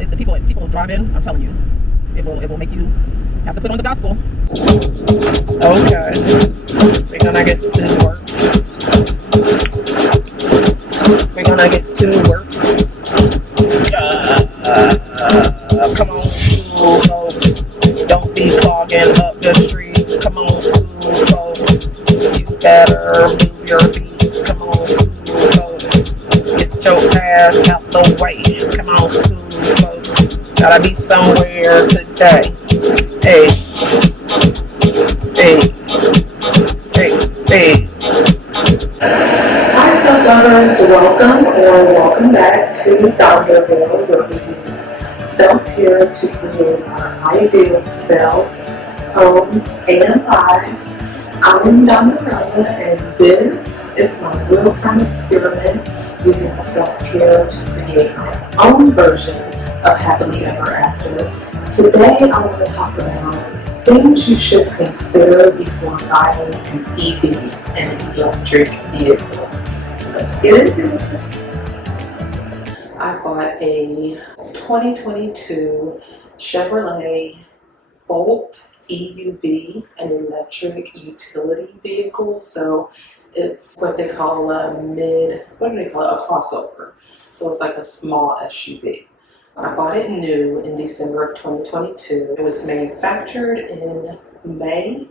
y'all. The people driving, I'm telling you, it will make you have to put on the gospel. Okay, we're gonna get to work. We're gonna get to work. Come on, school folks. Don't be clogging up the streets. Come on, school folks. You better move your feet. Come on, school folks. Get your ass out the way. Come on, school folks. Gotta be somewhere today. Hey, hey, hey, hey. Hi, self-lovers. Welcome back to World, where we use self-care to create our ideal selves, homes, and lives. I'm Domarella, and this is my real-time experiment using self-care to create my own version of happily ever after. Today, I want to talk about things you should consider before buying an EV, an electric vehicle. Let's get into it. I bought a 2022 Chevrolet Bolt EUV, an electric utility vehicle. So it's what they call a a crossover. So it's like a small SUV. I bought it new in December of 2022. It was manufactured in May,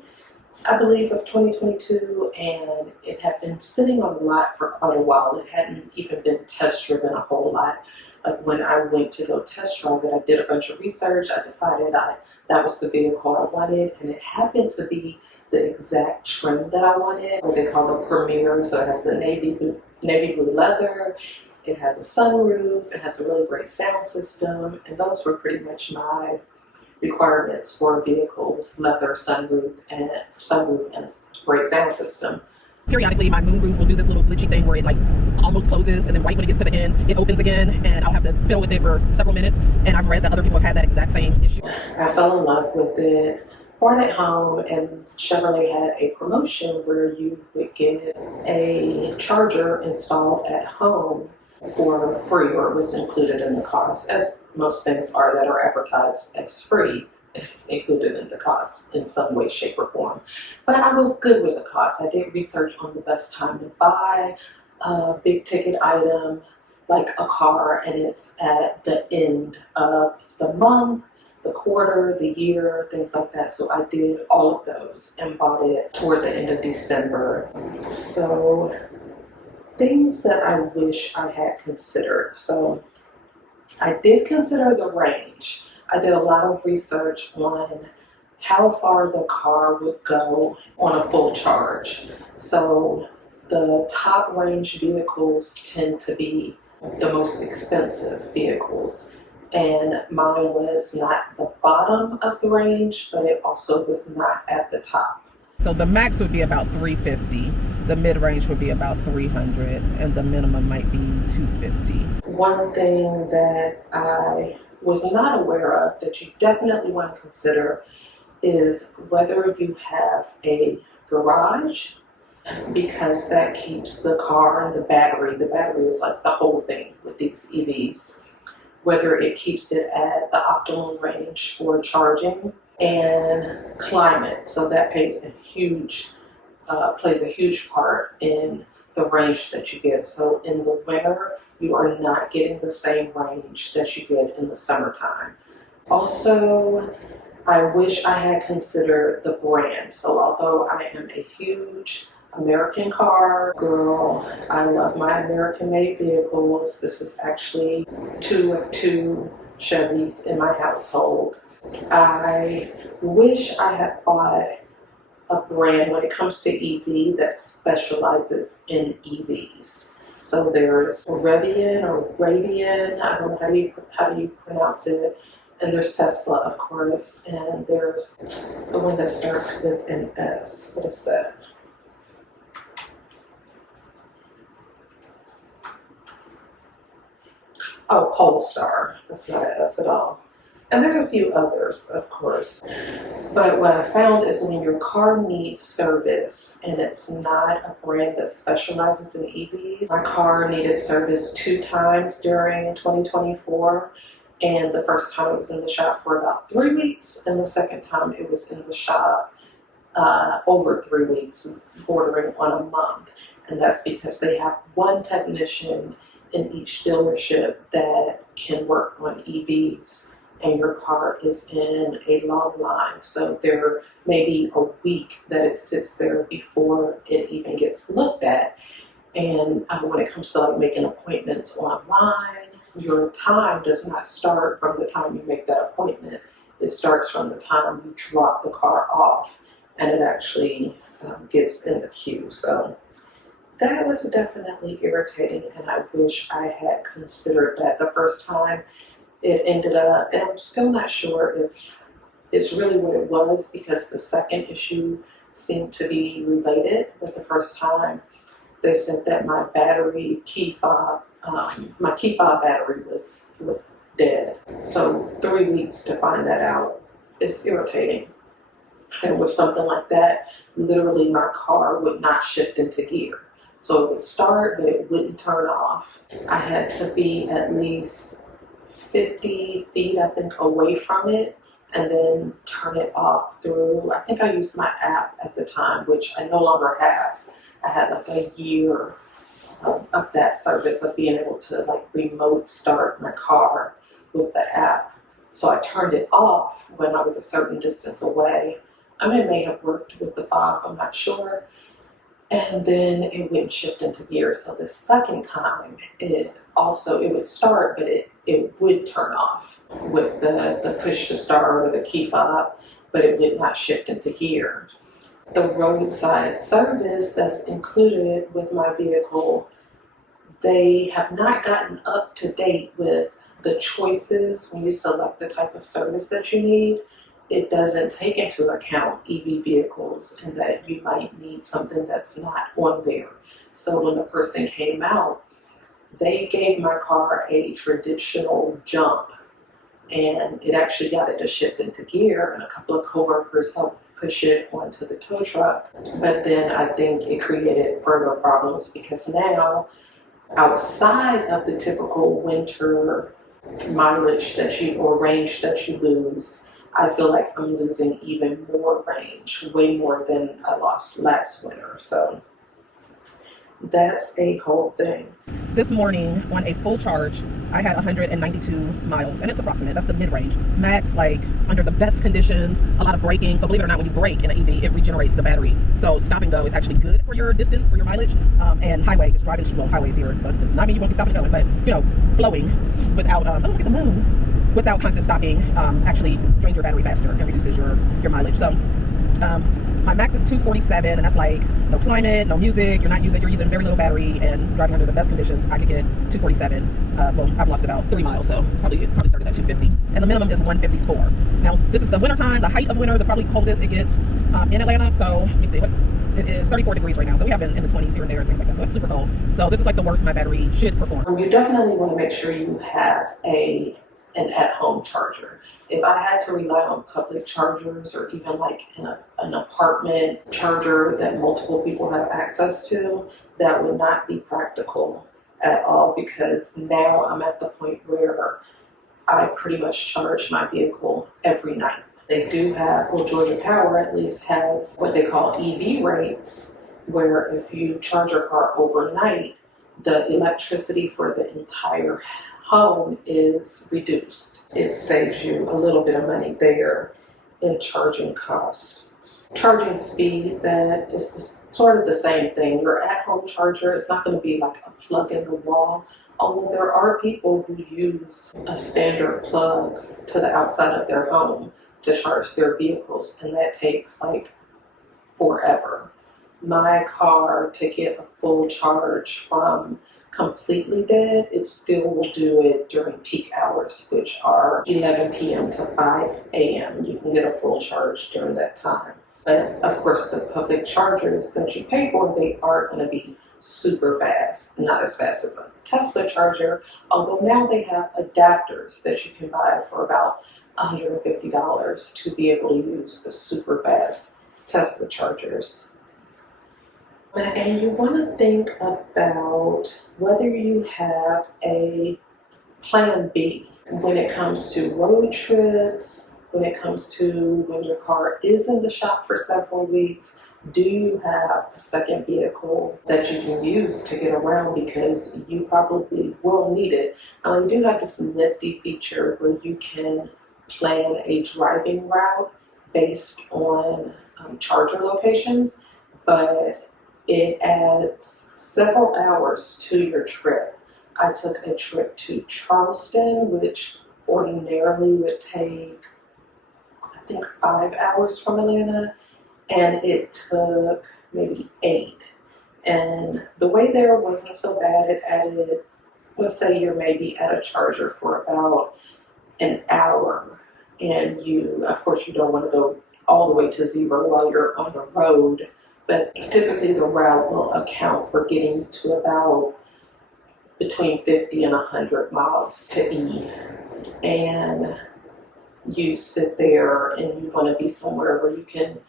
I believe, of 2022, and it had been sitting on the lot for quite a while. It hadn't even been test driven a whole lot. But when I went to go test drive it, I did a bunch of research. I decided that was the vehicle I wanted, and it happened to be the exact trim that I wanted, what they call the Premier. So it has the navy blue leather. It has a sunroof. It has a really great sound system, and those were pretty much my requirements for vehicles: leather, sunroof, and a great sound system. Periodically, my moonroof will do this little glitchy thing where it like almost closes, and then right when it gets to the end, it opens again, and I'll have to fiddle with it for several minutes. And I've read that other people have had that exact same issue. I fell in love with it, brought it home, and Chevrolet had a promotion where you would get a charger installed at home for free, or it was included in the cost, as most things are that are advertised as free. It's included in the cost in some way, shape, or form. But I was good with the cost. I did research on the best time to buy a big ticket item like a car, and it's at the end of the month, the quarter, the year, things like that. So I did all of those and bought it toward the end of December. So things that I wish I had considered. So I did consider the range. I did a lot of research on how far the car would go on a full charge. So the top range vehicles tend to be the most expensive vehicles. And mine was not the bottom of the range, but it also was not at the top. So the max would be about 350, the mid-range would be about 300, and the minimum might be 250. One thing that I was not aware of that you definitely want to consider is whether you have a garage, because that keeps the car and the battery is like the whole thing with these EVs, whether it keeps it at the optimal range for charging, and climate. So that plays a huge part in the range that you get. So in the winter, you are not getting the same range that you get in the summertime. Also, I wish I had considered the brand. So although I am a huge American car girl, I love my American-made vehicles. This is actually two of two Chevys in my household. I wish I had bought a brand when it comes to EV that specializes in EVs. So there's Rivian or Ravian, I don't know how do you pronounce it, and there's Tesla, of course, and there's the one that starts with an S. What is that? Oh, Polestar. That's not an S at all. And there's a few others, of course. But what I found is when your car needs service and it's not a brand that specializes in EVs, my car needed service 2 times during 2024. And the first time it was in the shop for about 3 weeks, and the second time it was in the shop over 3 weeks, bordering on a month. And that's because they have one technician in each dealership that can work on EVs, and your car is in a long line. So there may be a week that it sits there before it even gets looked at. And when it comes to like making appointments online, your time does not start from the time you make that appointment. It starts from the time you drop the car off, and it actually gets in the queue. So that was definitely irritating, and I wish I had considered that the first time. It ended up, and I'm still not sure if it's really what it was, because the second issue seemed to be related. But the first time they said that my battery key fob, my key fob battery was dead. So 3 weeks to find that out is irritating. And with something like that, literally my car would not shift into gear. So it would start, but it wouldn't turn off. I had to be at least 50 feet, I think, away from it, and then turn it off through, I think I used my app at the time, which I no longer have. I had like a year of that service of being able to like remote start my car with the app. So I turned it off when I was a certain distance away. I mean, it may have worked with the fob, I'm not sure. And then it wouldn't shift into gear. So the second time, it would start, but it would turn off with the push to start or the key fob, but it would not shift into gear. The roadside service that's included with my vehicle, they have not gotten up to date with the choices when you select the type of service that you need. It doesn't take into account EV vehicles and that you might need something that's not on there. So when the person came out, they gave my car a traditional jump, and it actually got it to shift into gear, and a couple of coworkers helped push it onto the tow truck. But then I think it created further problems, because now, outside of the typical winter mileage or range that you lose, I feel like I'm losing even more range, way more than I lost last winter. So that's a whole thing. This morning on a full charge, I had 192 miles, and it's approximate. That's the mid-range. Max, like under the best conditions, a lot of braking. So believe it or not, when you brake in an EV, it regenerates the battery. So stop and go is actually good for your distance, for your mileage. And highway, just driving, well, highways here, but does not mean you won't be stopping and going, but flowing without, oh, look at the moon, without constant stopping, actually drains your battery faster and reduces your mileage. So my max is 247, and that's like no climate, no music, you're using very little battery, and driving under the best conditions, I could get 247. Well, I've lost about 3 miles, so probably started at 250. And the minimum is 154. Now, this is the winter time, the height of winter, the probably coldest it gets in Atlanta. So let me see, it is 34 degrees right now. So we have been in the 20s here and there and things like that. So it's super cold. So this is like the worst my battery should perform. You definitely want to make sure you have an at-home charger. If I had to rely on public chargers, or even like in an apartment charger that multiple people have access to, that would not be practical at all, because now I'm at the point where I pretty much charge my vehicle every night. They do have, well, Georgia Power at least has what they call EV rates, where if you charge your car overnight, the electricity for the entire home is reduced. It saves you a little bit of money there in charging cost. Charging speed, that is sort of the same thing. Your at-home charger, it's not going to be like a plug in the wall, although there are people who use a standard plug to the outside of their home to charge their vehicles, and that takes like forever. My car, to get a full charge from completely dead, it still will do it during peak hours, which are 11 p.m. to 5 a.m. You can get a full charge during that time. But of course, the public chargers that you pay for, they are going to be super fast, not as fast as a Tesla charger, although now they have adapters that you can buy for about $150 to be able to use the super fast Tesla chargers. And you want to think about whether you have a plan B. When it comes to road trips, when it comes to when your car is in the shop for several weeks, do you have a second vehicle that you can use to get around, because you probably will need it. Now, they do have this nifty feature where you can plan a driving route based on charger locations, but it adds several hours to your trip. I took a trip to Charleston, which ordinarily would take, I think, 5 hours from Atlanta, and it took maybe 8. And the way there wasn't so bad. It added, let's say you're maybe at a charger for about an hour, and you, of course, you don't want to go all the way to zero while you're on the road, but typically the route will account for getting to about between 50 and 100 miles to E. And you sit there and you want to be somewhere where you can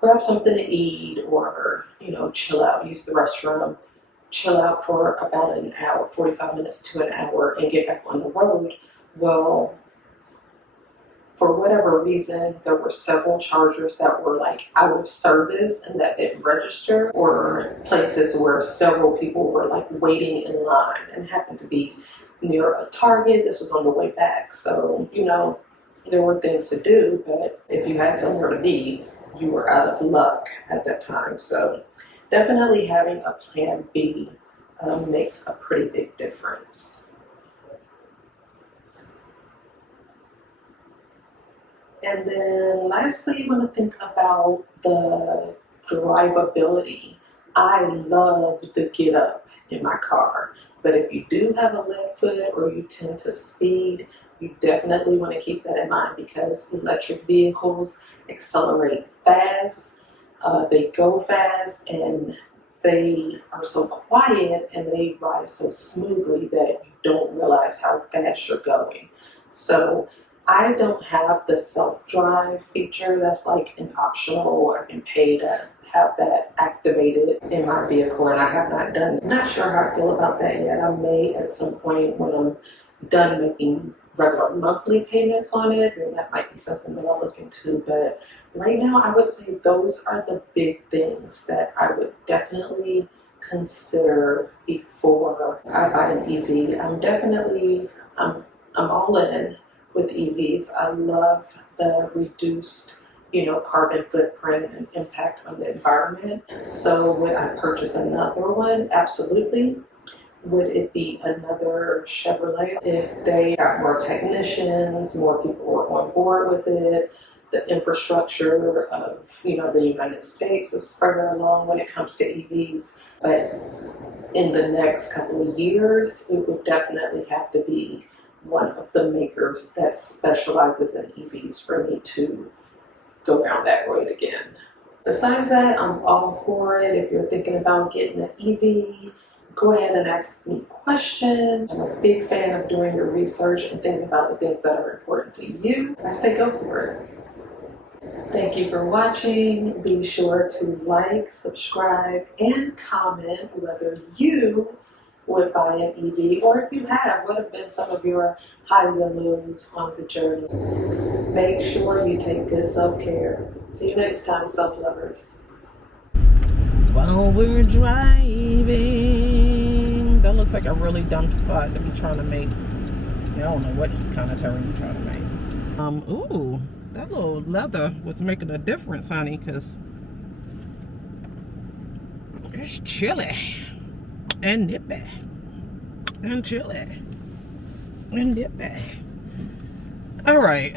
grab something to eat, or, chill out, use the restroom, chill out for about an hour, 45 minutes to an hour, and get back on the road. Well, for whatever reason, there were several chargers that were like out of service and that didn't register, or places where several people were like waiting in line, and happened to be near a Target. This was on the way back. So, there were things to do, but if you had somewhere to be, you were out of luck at that time. So definitely having a plan B makes a pretty big difference. And then lastly, you want to think about the drivability. I love the get up in my car, but if you do have a lead foot or you tend to speed, you definitely want to keep that in mind, because electric vehicles accelerate fast, they go fast, and they are so quiet and they ride so smoothly that you don't realize how fast you're going. So I don't have the self-drive feature. That's like an optional. I can pay to have that activated in my vehicle, and I have not done it. Not sure how I feel about that yet. I may at some point, when I'm done making regular monthly payments on it, then that might be something that I'll look into. But right now, I would say those are the big things that I would definitely consider before I buy an EV. I'm all in with EVs. I love the reduced, carbon footprint and impact on the environment. So would I purchase another one? Absolutely. Would it be another Chevrolet if they got more technicians, more people were on board with it, the infrastructure of, the United States was further along when it comes to EVs? But in the next couple of years, it would definitely have to be one of the makers that specializes in EVs for me to go down that road again. Besides that, I'm all for it. If you're thinking about getting an EV, go ahead and ask me questions. I'm a big fan of doing your research and thinking about the things that are important to you. I say go for it. Thank you for watching. Be sure to like, subscribe, and comment whether you would buy an EV, or if you have, what have been some of your highs and lows on the journey. Make sure you take good self-care. See you next time, self-lovers. While we're driving, that looks like a really dumb spot to be trying to make. I don't know what kind of turn you're trying to make. Ooh, that little leather was making a difference, honey, because it's chilly and nippy and chilly and nippy. All right.